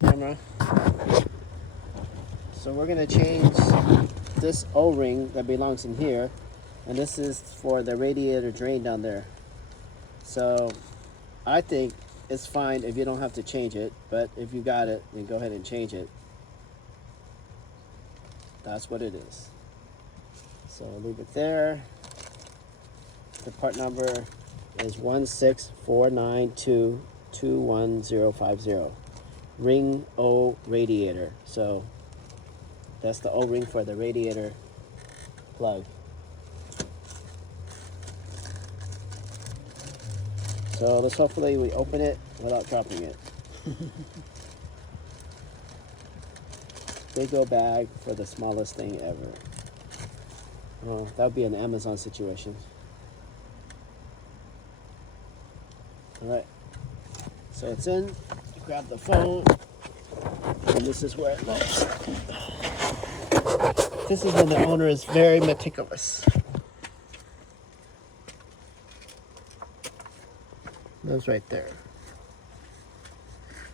Camera. So we're going to change this O-ring that belongs in here, and this is for the radiator drain down there. So I think it's fine if you don't have to change it, but if you got it, then go ahead and change it. That's what it is. So leave it there. The part number is 164922150. Ring O radiator. So that's the O-ring for the radiator plug. So let's hopefully we open it without dropping it. Big old bag for the smallest thing ever. Oh, that would be an Amazon situation. All right, so it's in. Grab the phone, and this is where it goes. This is when the owner is very meticulous. Those right there.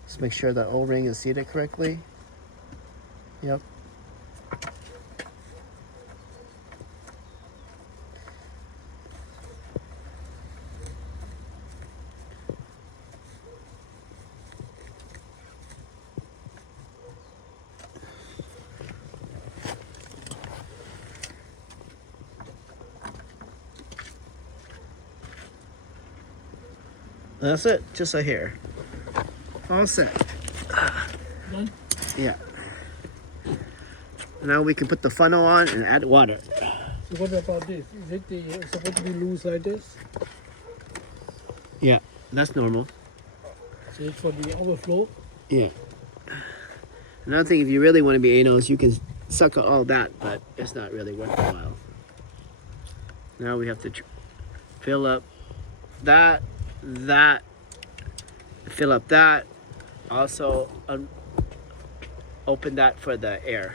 Just make sure the O-ring is seated correctly. Yep. That's it, just a hair. All set. Done? Yeah. Now we can put the funnel on and add water. So what about this? Is it supposed to be loose like this? Yeah, that's normal. So it's for the overflow? Yeah. Another thing, if you really want to be anal, is you can suck out all that, but it's not really worth the while. Now we have to fill up that, fill up that. Also, open that for the air.